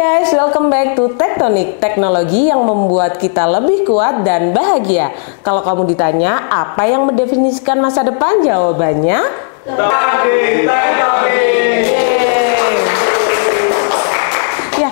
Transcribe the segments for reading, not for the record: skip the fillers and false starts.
guys, welcome back to Tektonik, teknologi yang membuat kita lebih kuat dan bahagia. Kalau kamu ditanya apa yang mendefinisikan masa depan, jawabannya ya,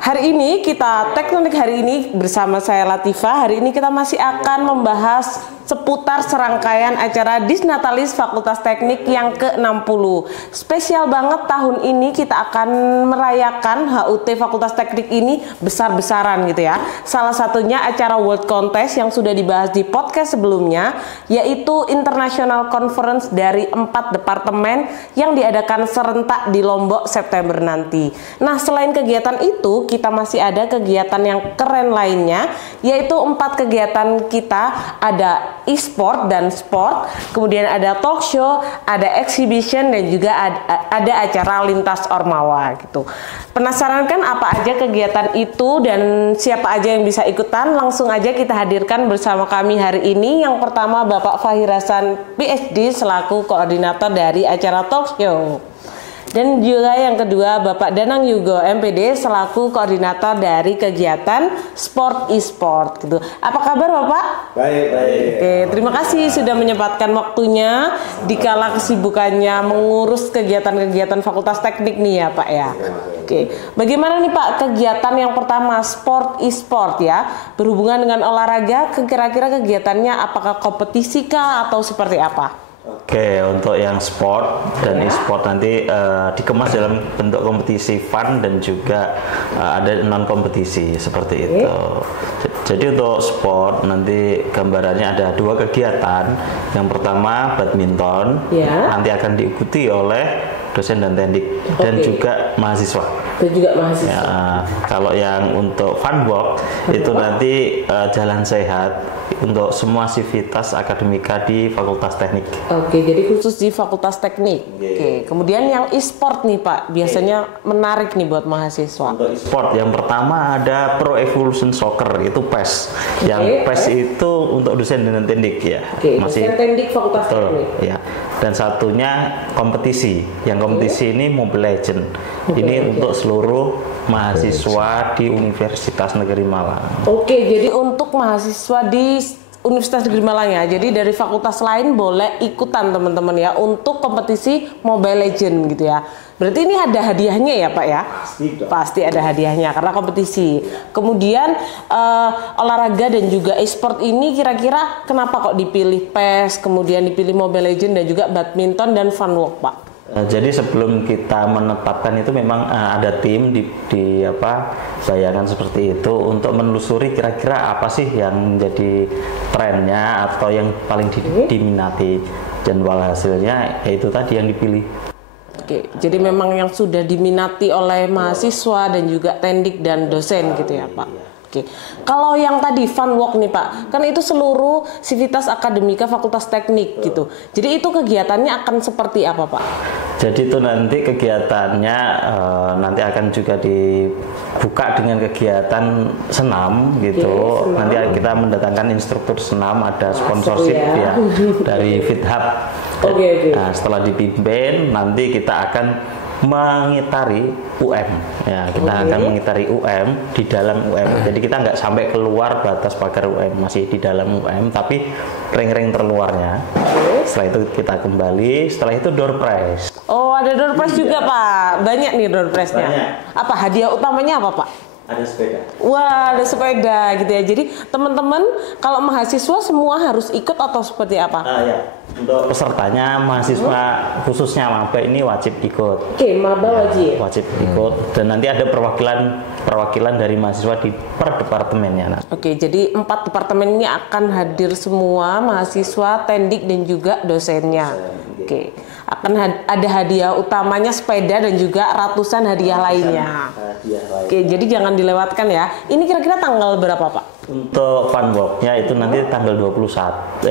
hari ini kita Tektonik hari ini bersama saya Latifah. Hari ini kita masih akan membahas seputar serangkaian acara Disnatalis Fakultas Teknik yang ke-60. Spesial banget tahun ini kita akan merayakan HUT Fakultas Teknik ini besar-besaran gitu ya. Salah satunya acara World Contest yang sudah dibahas di podcast sebelumnya, yaitu International Conference dari 4 departemen yang diadakan serentak di Lombok September nanti. Nah, selain kegiatan itu, kita masih ada kegiatan yang keren lainnya, yaitu 4 kegiatan kita. Ada e-sport dan sport, kemudian ada talk show, ada exhibition, dan juga ada acara lintas ormawa gitu. Penasaran kan apa aja kegiatan itu dan siapa aja yang bisa ikutan? Langsung aja kita hadirkan bersama kami hari ini. Yang pertama Bapak Fahir Hasan PhD selaku koordinator dari acara talk show. Dan juga yang kedua Bapak Danang Yugo MPD selaku koordinator dari kegiatan sport e-sport gitu. Apa kabar Bapak? Baik. Oke, terima kasih sudah menyempatkan waktunya di kala kesibukannya mengurus kegiatan-kegiatan Fakultas Teknik nih ya Pak ya. Oke, bagaimana nih Pak kegiatan yang pertama sport e-sport ya, berhubungan dengan olahraga, kira-kira kegiatannya apakah kompetisi kah atau seperti apa? Oke, untuk yang sport dan e-sport nanti dikemas dalam bentuk kompetisi fun dan juga ada non kompetisi seperti itu. Jadi untuk sport nanti gambarannya ada 2 kegiatan. Yang pertama badminton, nanti akan diikuti oleh dosen dan tendik dan juga mahasiswa. Dan juga mahasiswa. Ya, kalau yang untuk fun walk itu nanti jalan sehat untuk semua sivitas akademika di Fakultas Teknik. Oke, jadi khusus di Fakultas Teknik. Oke, kemudian yang e-sport nih Pak, biasanya menarik nih buat mahasiswa. Untuk e-sport yang pertama ada Pro Evolution Soccer, itu PES. Yang PES itu untuk dosen dan tendik ya. Masih dosen tendik Fakultas Teknik. Ya. Dan satunya kompetisi. Yang kompetisi ini Mobile Legend. Ini untuk seluruh mahasiswa di Universitas Negeri Malang. Oke, jadi untuk mahasiswa di Universitas Negeri Malang ya. Jadi dari fakultas lain boleh ikutan teman-teman ya untuk kompetisi Mobile Legend gitu ya. Berarti ini ada hadiahnya ya Pak ya? Pasti ada hadiahnya karena kompetisi. Kemudian olahraga dan juga e-sport ini kira-kira kenapa kok dipilih PES, kemudian dipilih Mobile Legend dan juga badminton dan fun walk Pak? Jadi sebelum kita menetapkan itu memang ada tim di bayangan seperti itu untuk menelusuri kira-kira apa sih yang menjadi trennya atau yang paling diminati, dan walhasilnya yaitu tadi yang dipilih. Oke, jadi memang yang sudah diminati oleh mahasiswa dan juga tendik dan dosen gitu ya Pak. Oke, kalau yang tadi fun walk nih Pak, kan itu seluruh sivitas akademika Fakultas Teknik gitu. Jadi itu kegiatannya akan seperti apa Pak? Jadi itu nanti kegiatannya nanti akan juga dibuka dengan kegiatan senam gitu. Senam. Nanti kita mendatangkan instruktur senam, ada sponsorship ya dari FitHub. Nah, setelah dipimpin nanti kita akan mengitari UM ya, kita akan mengitari UM di dalam UM. Jadi kita nggak sampai keluar batas pagar UM, masih di dalam UM tapi ring-ring terluarnya. Setelah itu kita kembali, setelah itu door prize. Oh, ada door prize juga Pak, banyak nih door prize-nya. Apa hadiah utamanya apa Pak? Ada sepeda. Wah, ada sepeda gitu ya. Jadi teman-teman kalau mahasiswa semua harus ikut atau seperti apa? Ya. Untuk pesertanya mahasiswa khususnya maba ini wajib ikut. Oke, maba wajib. Wajib ikut dan nanti ada perwakilan dari mahasiswa di per departemennya. Oke, jadi 4 departemen ini akan hadir semua mahasiswa, tendik dan juga dosennya. Oke. Akan ada hadiah utamanya sepeda dan juga ratusan hadiah lainnya. Oke, jadi jangan dilewatkan ya. Ini kira-kira tanggal berapa Pak? Untuk fun walk-nya itu nanti tanggal 23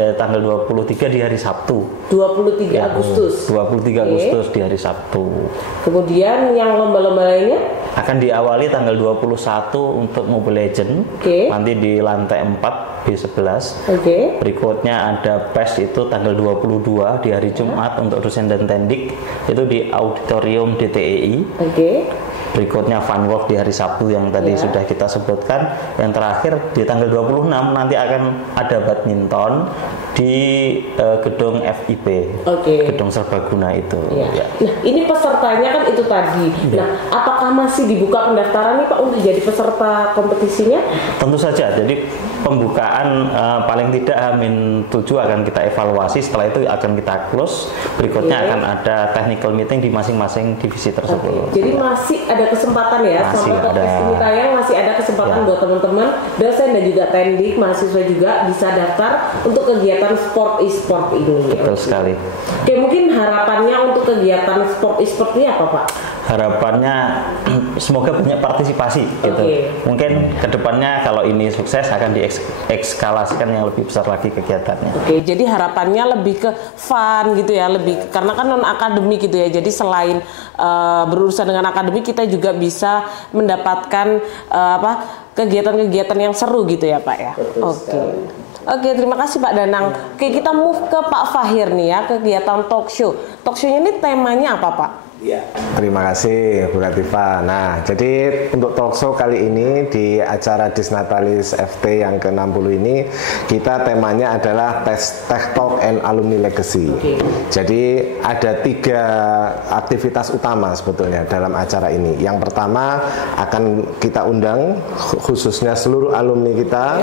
di hari Sabtu. 23 Agustus. 23 Agustus di hari Sabtu. Kemudian yang lomba-lomba lainnya? Akan diawali tanggal 21 untuk Mobile Legend. Nanti di lantai 4 B11. Berikutnya ada PES itu tanggal 22 di hari Jumat untuk dosen dan tendik itu di auditorium DTEI. berikutnya fun walk di hari Sabtu yang tadi sudah kita sebutkan, yang terakhir di tanggal 26 nanti akan ada badminton di gedung FIP, gedung serbaguna itu. Ya. Nah, ini pesertanya kan itu tadi. Nah, apakah masih dibuka pendaftaran nih Pak untuk jadi peserta kompetisinya? Tentu saja. Jadi pembukaan paling tidak H-7 akan kita evaluasi, setelah itu akan kita close. Berikutnya akan ada technical meeting di masing-masing divisi tersebut. Jadi masih ada kesempatan ya, masih sampai podcast ini tayang masih ada kesempatan buat teman-teman dosen dan juga tendik, mahasiswa juga bisa daftar untuk kegiatan sport e-sport ini. Betul sekali. Oke, mungkin harapannya untuk kegiatan sport e-sport ini apa Pak? Harapannya semoga banyak partisipasi gitu. Mungkin kedepannya kalau ini sukses akan diekskalasikan yang lebih besar lagi kegiatannya. Jadi harapannya lebih ke fun gitu ya, lebih karena kan non akademik gitu ya. Jadi selain berurusan dengan akademik, kita juga bisa mendapatkan kegiatan-kegiatan yang seru gitu ya Pak ya. Oke, terima kasih Pak Danang. Oke, kita move ke Pak Fahir nih ya, kegiatan talk show. Talk show-nya ini temanya apa Pak? Terima kasih Bu Latifah. Nah, jadi untuk talk show kali ini di acara Disnatalis FT yang ke-60 ini, kita temanya adalah Tech Talk and Alumni Legacy. Jadi ada 3 aktivitas utama sebetulnya dalam acara ini. Yang pertama akan kita undang khususnya seluruh alumni kita,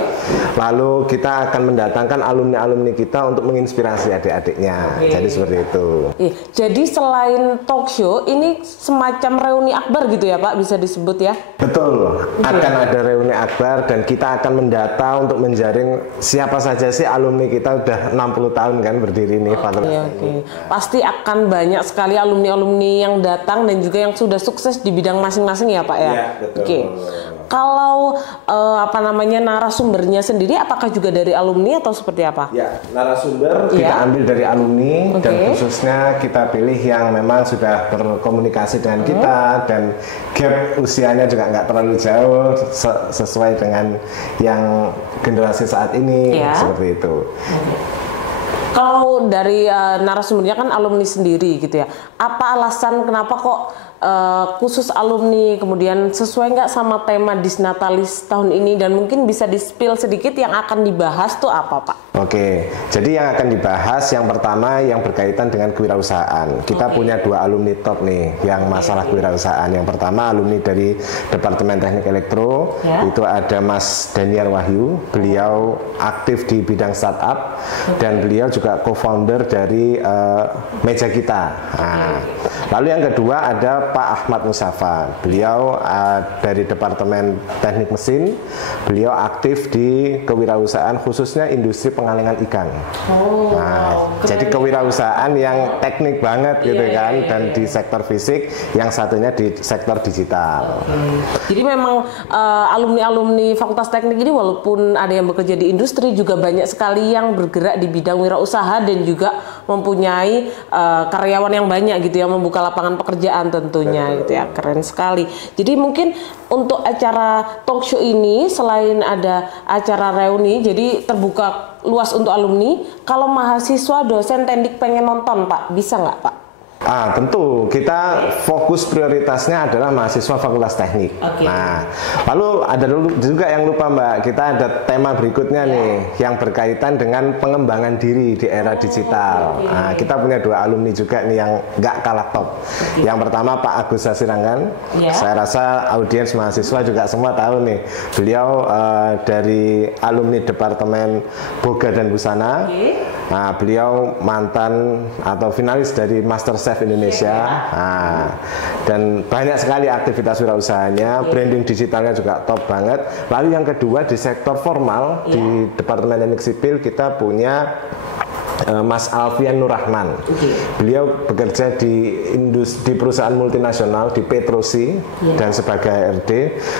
lalu kita akan mendatangkan alumni-alumni kita untuk menginspirasi adik-adiknya. Jadi seperti itu. Jadi selain talk show, ini semacam reuni akbar gitu ya Pak, bisa disebut ya? Betul, akan ada reuni akbar dan kita akan mendata untuk menjaring siapa saja sih alumni kita udah 60 tahun kan berdiri nih fakultas. Pasti akan banyak sekali alumni-alumni yang datang dan juga yang sudah sukses di bidang masing-masing ya Pak ya? Betul. Kalau narasumbernya sendiri apakah juga dari alumni atau seperti apa? Ya, narasumber kita ambil dari alumni dan khususnya kita pilih yang memang sudah berkomunikasi dengan kita dan gap usianya juga nggak terlalu jauh sesuai dengan yang generasi saat ini seperti itu. Kalau dari narasumbernya kan alumni sendiri gitu ya, apa alasan kenapa kok khusus alumni, kemudian sesuai nggak sama tema Disnatalis tahun ini, dan mungkin bisa di-spill sedikit yang akan dibahas tuh apa Pak? Oke, jadi yang akan dibahas yang pertama yang berkaitan dengan kewirausahaan. Kita punya 2 alumni top nih yang masalah kewirausahaan. Yang pertama alumni dari Departemen Teknik Elektro, itu ada Mas Daniel Wahyu. Beliau aktif di bidang startup dan beliau juga co-founder dari Meja Kita. Nah, lalu yang kedua ada Pak Ahmad Musafa. Beliau dari Departemen Teknik Mesin. Beliau aktif di kewirausahaan khususnya industri pengalengan ikan. Jadi kewirausahaan yang teknik banget gitu kan, dan di sektor fisik, yang satunya di sektor digital. Jadi memang alumni-alumni Fakultas Teknik ini walaupun ada yang bekerja di industri, juga banyak sekali yang bergerak di bidang wirausaha dan juga mempunyai karyawan yang banyak gitu ya, membuka lapangan pekerjaan tentunya gitu ya. Keren sekali. Jadi mungkin untuk acara talk show ini selain ada acara reuni, jadi terbuka luas untuk alumni. Kalau mahasiswa, dosen, tendik pengen nonton Pak, bisa nggak Pak? Tentu kita fokus prioritasnya adalah mahasiswa Fakultas Teknik. Nah, lalu ada juga yang lupa Mbak, kita ada tema berikutnya nih yang berkaitan dengan pengembangan diri di era digital. Nah, kita punya 2 alumni juga nih yang nggak kalah top. Yang pertama Pak Agus Sasirangan. Saya rasa audiens mahasiswa juga semua tahu nih, beliau dari alumni Departemen Boga dan Busana. Nah, beliau mantan atau finalis dari Master Chef Indonesia. Nah, dan banyak sekali aktivitas wirausahanya, branding digitalnya juga top banget. Lalu yang kedua di sektor formal di Departemen Teknik Sipil kita punya Mas Alfian Nurrahman. Beliau bekerja di perusahaan multinasional di Petrosi dan sebagai HRD.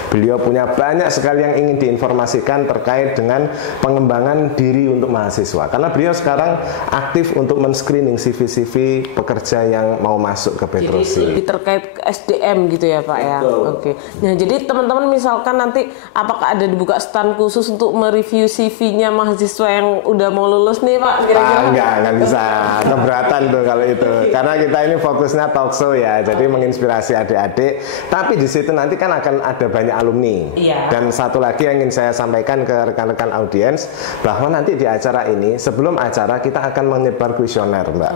Beliau punya banyak sekali yang ingin diinformasikan terkait dengan pengembangan diri untuk mahasiswa. Karena beliau sekarang aktif untuk men-screening CV-CV pekerja yang mau masuk ke Petrosi. Jadi lebih terkait SDM gitu ya Pak ya. Nah, jadi teman-teman misalkan nanti apakah ada dibuka stand khusus untuk mereview CV-nya mahasiswa yang udah mau lulus nih Pak? Kira-kira Enggak bisa. Keberatan tuh kalau itu. Karena kita ini fokusnya talk show ya, jadi menginspirasi adik-adik. Tapi di situ nanti kan akan ada banyak alumni. Iya. Dan satu lagi yang ingin saya sampaikan ke rekan-rekan audiens, bahwa nanti di acara ini, sebelum acara kita akan menyebar kuesioner, Mbak.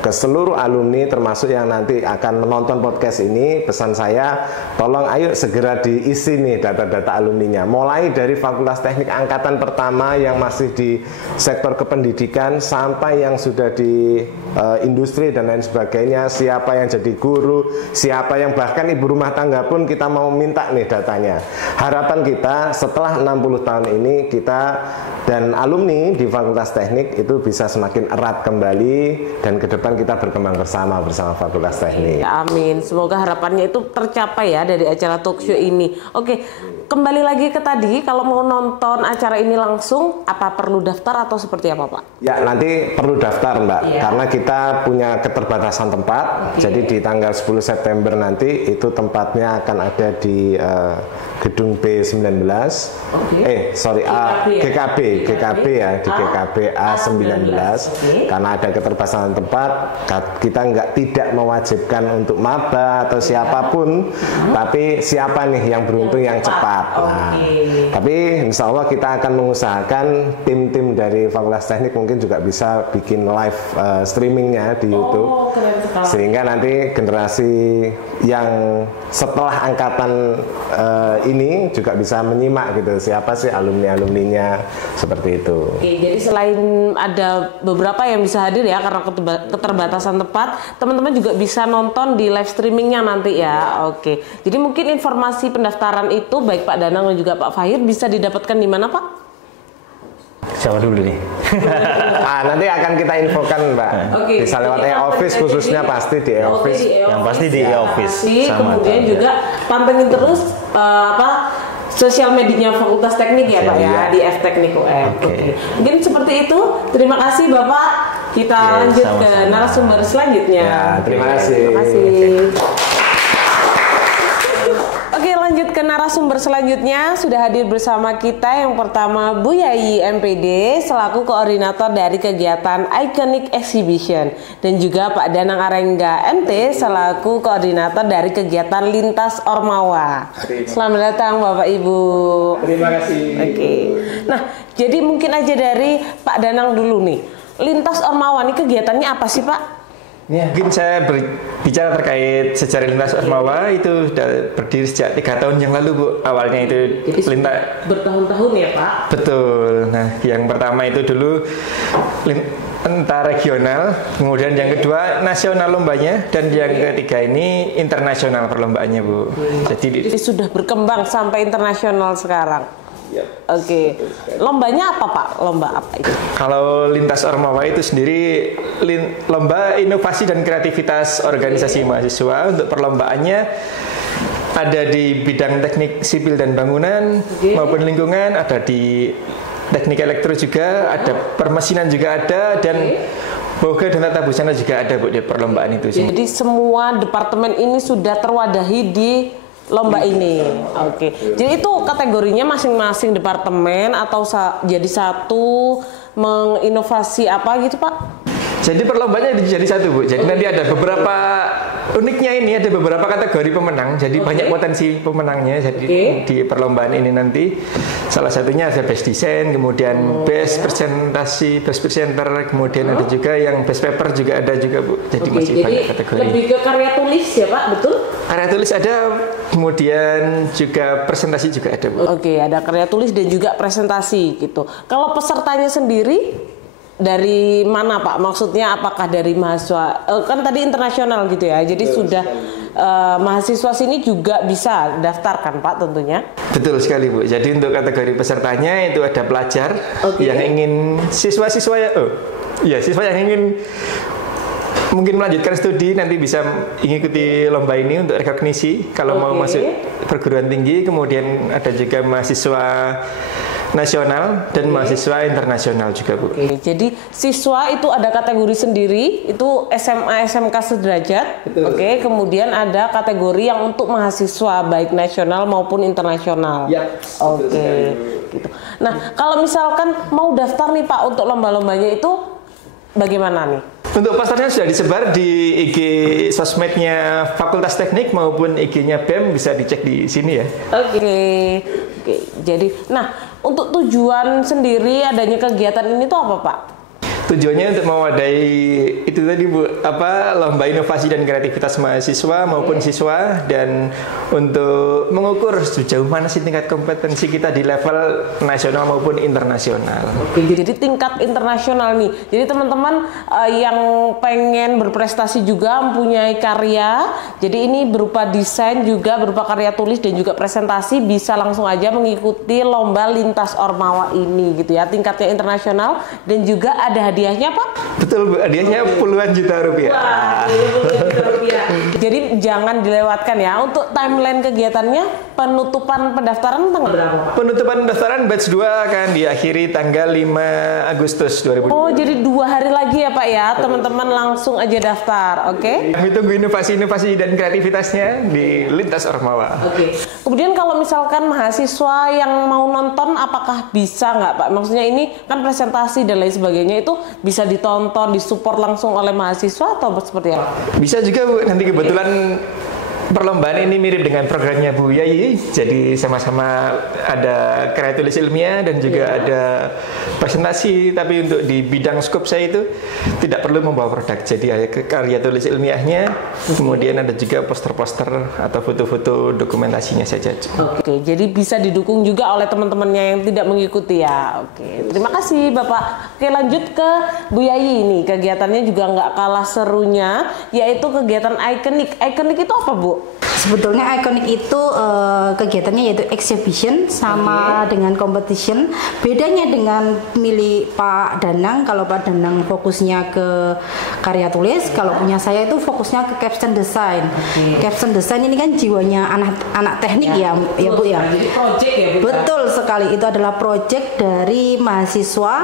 Ke seluruh alumni, termasuk yang nanti akan menonton podcast ini. Pesan saya, tolong ayo segera diisi nih data-data alumninya. Mulai dari Fakultas Teknik angkatan pertama yang masih di sektor kependidikan sampai yang sudah di industri dan lain sebagainya, siapa yang jadi guru, siapa yang bahkan ibu rumah tangga pun kita mau minta nih datanya. Harapan kita setelah 60 tahun ini kita dan alumni di Fakultas Teknik itu bisa semakin erat kembali dan ke depan kita berkembang bersama Fakultas Teknik. Amin. Semoga harapannya itu tercapai ya dari acara talk show ini. Oke, kembali lagi ke tadi, kalau mau nonton acara ini langsung, apa perlu daftar atau seperti apa, Pak? Ya, nanti perlu daftar, Mbak, karena kita punya keterbatasan tempat. Jadi di tanggal 10 September nanti itu tempatnya akan ada di gedung B19. GKB ya, di GKB A19. Karena ada keterbatasan tempat, kita tidak mewajibkan untuk maba atau siapapun, tapi siapa nih yang beruntung yang cepat. Nah, tapi insya Allah kita akan mengusahakan tim-tim dari Fakultas Teknik mungkin juga bisa bikin live streamingnya di YouTube, sehingga nanti generasi yang setelah angkatan ini juga bisa menyimak gitu, siapa sih alumni-alumninya, seperti itu. Oke, jadi selain ada beberapa yang bisa hadir ya karena keterbatasan tempat, teman-teman juga bisa nonton di live streamingnya nanti ya. Oke, jadi mungkin informasi pendaftaran itu baik Pak Danang dan juga Pak Fahir bisa didapatkan di mana, Pak? Siapa dulu nih? Nanti akan kita infokan, Mbak. Bisa lewat e-office khususnya, pasti di e-office. Yang pasti di e-office. Kemudian juga pantengin terus sosial medianya Fakultas Teknik ya, Pak ya, di F-Teknik UM. Oke. Mungkin seperti itu. Terima kasih Bapak. Kita lanjut ke narasumber selanjutnya. Ya, terima kasih. Terima kasih. Oke, lanjut ke narasumber selanjutnya. Sudah hadir bersama kita yang pertama Bu Yayi MPD selaku koordinator dari kegiatan Iconic Exhibition, dan juga Pak Danang Arengga MT selaku koordinator dari kegiatan Lintas Ormawa. Selamat datang Bapak Ibu. Terima kasih. Oke. Nah, jadi mungkin aja dari Pak Danang dulu nih. Lintas Ormawa ini kegiatannya apa sih, Pak? Ya, mungkin saya berbicara terkait sejarah Lintas Ormawa. Itu sudah berdiri sejak 3 tahun yang lalu, Bu. Awalnya itu lintas bertahun-tahun ya, Pak? Betul. Nah, yang pertama itu dulu lintas regional, kemudian yang kedua nasional lombanya, dan yang ketiga ini internasional perlombaannya, Bu. Jadi sudah berkembang sampai internasional sekarang. Oke. Lombanya apa, Pak? Lomba apa itu? Kalau Lintas Ormawa itu sendiri lomba inovasi dan kreativitas organisasi mahasiswa. Untuk perlombaannya ada di bidang teknik sipil dan bangunan maupun lingkungan, ada di teknik elektro juga, ada permesinan juga ada, dan boga dan tata busana juga ada, Bu, di perlombaan itu. Jadi semua departemen ini sudah terwadahi di lomba ini. Oke. Jadi itu kategorinya masing-masing departemen atau jadi satu menginovasi apa gitu, Pak? Jadi perlombaannya jadi satu, Bu. Jadi nanti ada beberapa, uniknya ini ada beberapa kategori pemenang. Jadi banyak potensi pemenangnya. Jadi di perlombaan ini nanti salah satunya ada best design, kemudian best presentasi, best presenter, kemudian ada juga yang best paper juga ada juga, Bu. Jadi masih banyak kategori. Lebih ke karya tulis ya, Pak, betul? Karya tulis ada, kemudian juga presentasi juga ada, Bu. Oke, ada karya tulis dan juga presentasi gitu. Kalau pesertanya sendiri dari mana, Pak? Maksudnya apakah dari mahasiswa? Kan tadi internasional gitu ya. Jadi sudah mahasiswa sini juga bisa daftarkan, Pak, tentunya. Betul sekali, Bu. Jadi untuk kategori pesertanya itu ada pelajar yang ingin siswa-siswa siswa yang ingin mungkin melanjutkan studi nanti bisa mengikuti lomba ini untuk rekognisi kalau mau masuk perguruan tinggi. Kemudian ada juga mahasiswa nasional dan mahasiswa internasional juga, Bu. Jadi siswa itu ada kategori sendiri, itu SMA SMK sederajat. Kemudian ada kategori yang untuk mahasiswa baik nasional maupun internasional. Gitu. Nah, kalau misalkan mau daftar nih, Pak, untuk lomba-lombanya itu bagaimana nih? Untuk posternya sudah disebar di IG sosmednya Fakultas Teknik maupun IG-nya BEM, bisa dicek di sini ya. Oke. Jadi, nah untuk tujuan sendiri adanya kegiatan ini tuh apa Pak? Tujuannya untuk mewadai itu tadi Bu, lomba inovasi dan kreativitas mahasiswa maupun siswa, dan untuk mengukur sejauh mana sih tingkat kompetensi kita di level nasional maupun internasional. Oke, jadi tingkat internasional nih. Jadi teman-teman yang pengen berprestasi juga mempunyai karya, jadi ini berupa desain juga, berupa karya tulis dan juga presentasi, bisa langsung aja mengikuti lomba lintas Ormawa ini gitu ya. Tingkatnya internasional dan juga ada hadiahnya Pak? Betul Bu, hadiahnya puluhan juta rupiah. Wah, puluhan juta rupiah. Jadi jangan dilewatkan ya. Untuk timeline kegiatannya, penutupan pendaftaran tanggal berapa Pak? Penutupan pendaftaran batch 2 akan diakhiri tanggal 5 Agustus 2020. Oh, jadi 2 hari lagi ya Pak ya. Teman-teman langsung aja daftar, oke? Kami tunggu inovasi-inovasi dan kreativitasnya di lintas Ormawa. Oke. Kemudian kalau misalkan mahasiswa yang mau nonton, apakah bisa nggak Pak? Maksudnya ini kan presentasi dan lain sebagainya itu bisa ditonton, disupport langsung oleh mahasiswa atau seperti apa? Bisa juga Bu, nanti kebetulan perlombaan ini mirip dengan programnya Bu Yayi, jadi sama-sama ada karya tulis ilmiah dan juga ada presentasi, tapi untuk di bidang skop saya itu tidak perlu membawa produk, jadi ada karya tulis ilmiahnya, kemudian ada juga poster-poster atau foto-foto dokumentasinya saja. Oke, jadi bisa didukung juga oleh teman-temannya yang tidak mengikuti ya. Oke, terima kasih Bapak. Oke, lanjut ke Bu Yayi ini, kegiatannya juga nggak kalah serunya, yaitu kegiatan ikonik. Ikonik itu apa Bu? Sebetulnya ikonik itu kegiatannya yaitu exhibition sama dengan competition. Bedanya dengan milik Pak Danang, kalau Pak Danang fokusnya ke karya tulis, kalau punya saya itu fokusnya ke caption design. Caption design ini kan jiwanya anak teknik ya Bu ya. Jadi project ya Bu. Betul sekali, itu adalah project dari mahasiswa.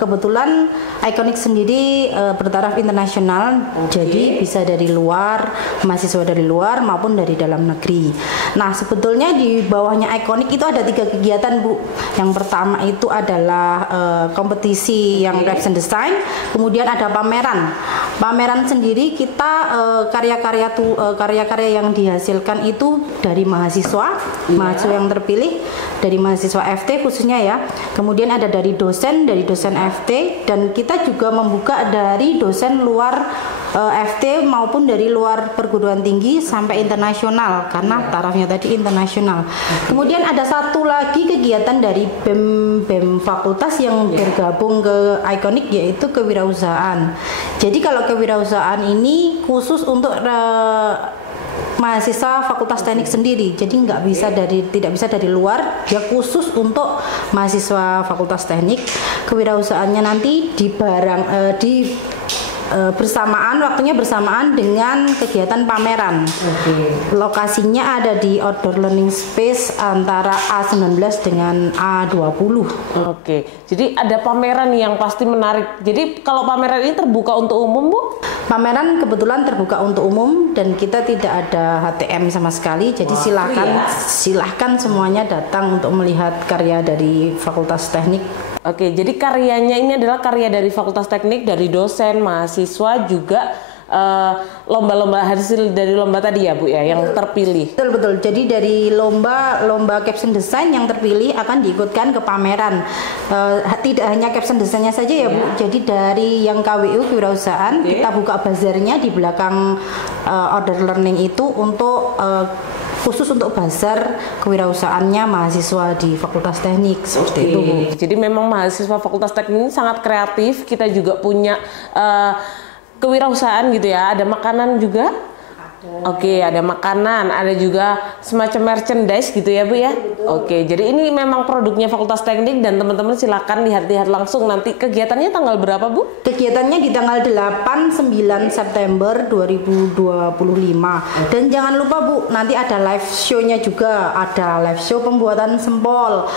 Kebetulan ikonik sendiri bertaraf internasional, jadi bisa dari luar, mahasiswa dari luar maupun dari dalam negeri. Nah, sebetulnya di bawahnya ikonik itu ada 3 kegiatan Bu. Yang pertama itu adalah kompetisi yang caption design, kemudian ada pameran. Pameran sendiri kita karya-karya yang dihasilkan itu dari mahasiswa yang terpilih, dari mahasiswa FT khususnya ya. Kemudian ada dari dosen FT, dan kita juga membuka dari dosen luar FT maupun dari luar perguruan tinggi sampai internasional, karena tarafnya tadi internasional. Kemudian ada satu lagi kegiatan dari BEM fakultas yang bergabung ke ikonik, yaitu kewirausahaan. Jadi kalau kewirausahaan ini khusus untuk mahasiswa Fakultas Teknik sendiri, jadi tidak bisa dari luar, dia khusus untuk mahasiswa Fakultas Teknik. Kewirausahaannya nanti waktunya bersamaan dengan kegiatan pameran. Lokasinya ada di outdoor learning space antara A19 dengan A20. Jadi ada pameran yang pasti menarik. Jadi kalau pameran ini terbuka untuk umum Bu? Pameran kebetulan terbuka untuk umum dan kita tidak ada HTM sama sekali. Jadi silahkan semuanya datang untuk melihat karya dari Fakultas Teknik. Oke, jadi karyanya ini adalah karya dari Fakultas Teknik, dari dosen, mahasiswa, juga lomba-lomba hasil dari lomba tadi ya Bu ya, yang terpilih. Betul. Jadi dari lomba caption design yang terpilih akan diikutkan ke pameran. Tidak hanya caption desainnya saja ya Bu. Jadi dari yang KWU kewirausahaan, kita buka bazarnya di belakang outdoor learning itu untuk khusus untuk bazar kewirausahaannya mahasiswa di Fakultas Teknik seperti itu. Jadi memang mahasiswa Fakultas Teknik ini sangat kreatif. Kita juga punya kewirausahaan gitu ya. Ada makanan juga? Ada makanan, ada juga semacam merchandise gitu ya Bu ya. Jadi ini memang produknya Fakultas Teknik, dan teman-teman silakan lihat-lihat langsung. Nanti kegiatannya tanggal berapa Bu? Kegiatannya di tanggal 8-9 September 2025. Dan jangan lupa Bu, nanti ada live show-nya juga. Ada live show pembuatan sempol.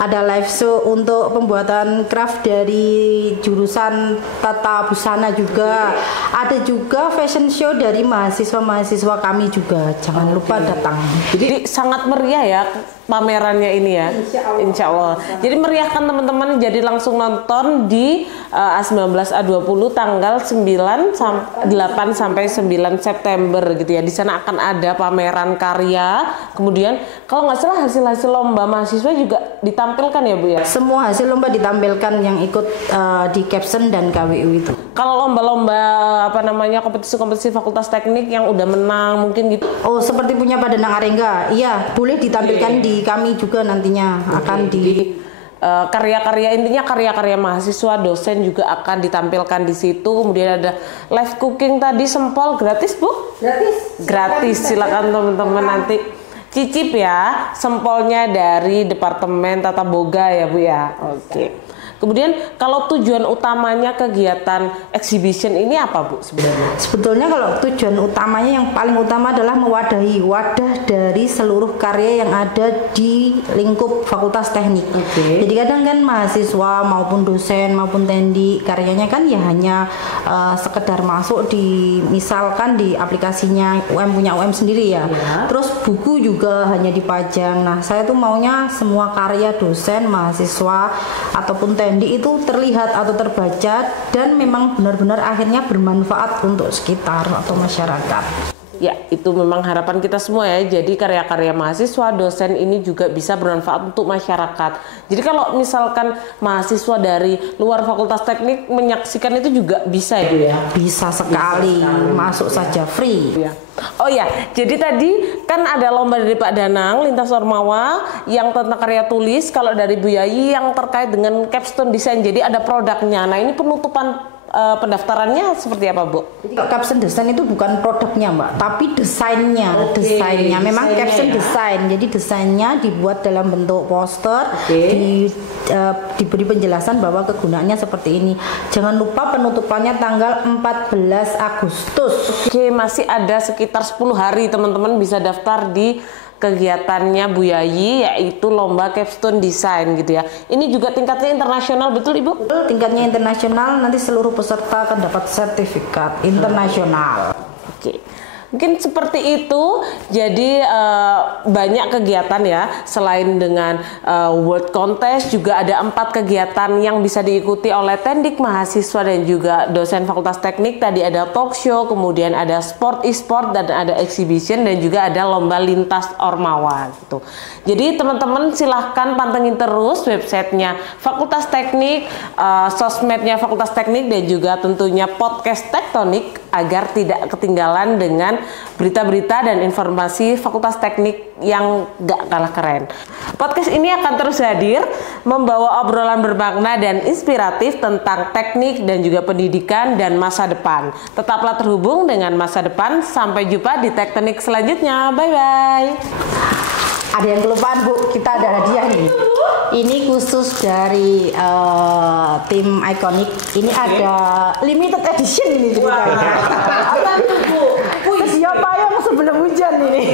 Ada live show untuk pembuatan craft dari jurusan tata busana juga. Ada juga fashion show dari mahasiswa-mahasiswa kami juga. Jangan lupa datang. Jadi sangat meriah ya pamerannya ini ya. Insya Allah. Jadi meriahkan teman-teman, jadi langsung nonton di A19 A20 tanggal 8 sampai 9 September gitu ya. Di sana akan ada pameran karya. Kemudian kalau nggak salah hasil-hasil lomba mahasiswa juga ditampilkan ya Bu ya. Semua hasil lomba ditampilkan yang ikut di Capson dan KWU itu. Kalau lomba-lomba apa namanya kompetisi-kompetisi Fakultas Teknik yang udah menang mungkin gitu. Oh, seperti punya Pak Danang Arengga. Iya, boleh ditampilkan di kami juga nantinya akan di karya-karya, intinya karya-karya mahasiswa, dosen juga akan ditampilkan di situ. Kemudian ada live cooking tadi, sempol gratis Bu? Gratis. Silakan teman-teman nanti cicip ya sempolnya dari Departemen Tata Boga ya Bu ya. Oke. Kemudian kalau tujuan utamanya kegiatan exhibition ini apa Bu sebenarnya? Sebetulnya kalau tujuan utamanya yang paling utama adalah mewadahi wadah dari seluruh karya yang ada di lingkup Fakultas Teknik. Jadi kadang kan mahasiswa maupun dosen maupun tendi karyanya kan ya hanya sekedar masuk di misalkan di aplikasinya UM punya UM sendiri ya. Terus buku juga hanya dipajang. Nah, saya tuh maunya semua karya dosen, mahasiswa ataupun tendi itu terlihat atau terbaca dan memang benar-benar akhirnya bermanfaat untuk sekitar atau masyarakat. Ya, itu memang harapan kita semua ya. Jadi karya-karya mahasiswa, dosen ini juga bisa bermanfaat untuk masyarakat. Jadi kalau misalkan mahasiswa dari luar Fakultas Teknik menyaksikan itu juga bisa ya Bu ya? Bisa sekali, masuk saja free. Ya. Oh ya, jadi tadi kan ada lomba dari Pak Danang, Lintas Ormawa yang tentang karya tulis. Kalau dari Bu Yayi yang terkait dengan capstone design, jadi ada produknya. Nah ini penutupan pendaftarannya seperti apa Bu? Jadi capstone design itu bukan produknya Mbak, tapi desainnya. Desainnya memang capstone design. Jadi desainnya dibuat dalam bentuk poster, diberi penjelasan bahwa kegunaannya seperti ini. Jangan lupa penutupannya tanggal 14 Agustus. Oke, masih ada sekitar 10 hari teman-teman bisa daftar di kegiatannya Bu Yayi, yaitu lomba capstone design gitu ya. Ini juga tingkatnya internasional, betul Ibu? Betul, tingkatnya internasional, nanti seluruh peserta akan dapat sertifikat internasional. Oke. Mungkin seperti itu. Jadi banyak kegiatan ya. Selain dengan World Contest, juga ada 4 kegiatan yang bisa diikuti oleh tendik, mahasiswa dan juga dosen Fakultas Teknik. Tadi ada talk show, kemudian ada sport e-sport, dan ada exhibition, dan juga ada lomba lintas ormawa gitu. Jadi teman-teman silahkan pantengin terus websitenya Fakultas Teknik, sosmednya Fakultas Teknik, dan juga tentunya podcast Tektonik agar tidak ketinggalan dengan berita-berita dan informasi Fakultas Teknik yang gak kalah keren. Podcast ini akan terus hadir membawa obrolan bermakna dan inspiratif tentang teknik dan juga pendidikan dan masa depan. Tetaplah terhubung dengan masa depan. Sampai jumpa di Tektonik selanjutnya. Bye-bye. Ada yang kelupaan Bu, kita ada hadiah nih. Ini khusus dari tim Iconic. Ini ada limited edition ini ceritanya. Apa itu Bu? Sedia payung sebelum hujan ini.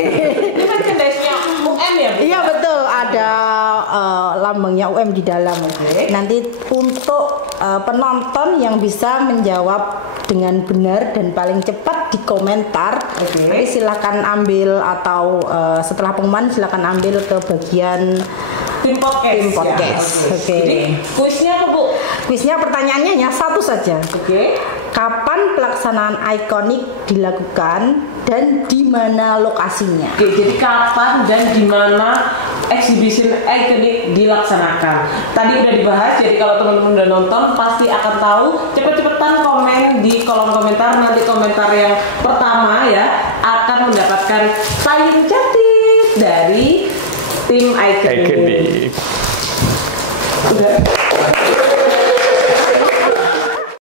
Ini kan kendasnya UM ya Bu? Iya betul, ada lambangnya UM di dalam. Nanti untuk penonton yang bisa menjawab dengan benar dan paling cepat di komentar, nanti silakan ambil atau setelah pengumuman silakan ambil ke bagian tim podcast. Ya. Jadi kuisnya apa Bu? Kuisnya pertanyaannya hanya satu saja. Kapan pelaksanaan Iconic dilakukan dan di mana lokasinya? Jadi kapan dan di mana exhibition Iconic dilaksanakan? Tadi udah dibahas, jadi kalau teman-teman udah nonton pasti akan tahu. Cepet-cepetan komen di kolom komentar. Nanti komentar yang pertama ya akan mendapatkan payung cantik dari tim Iconic. Iconic. Udah.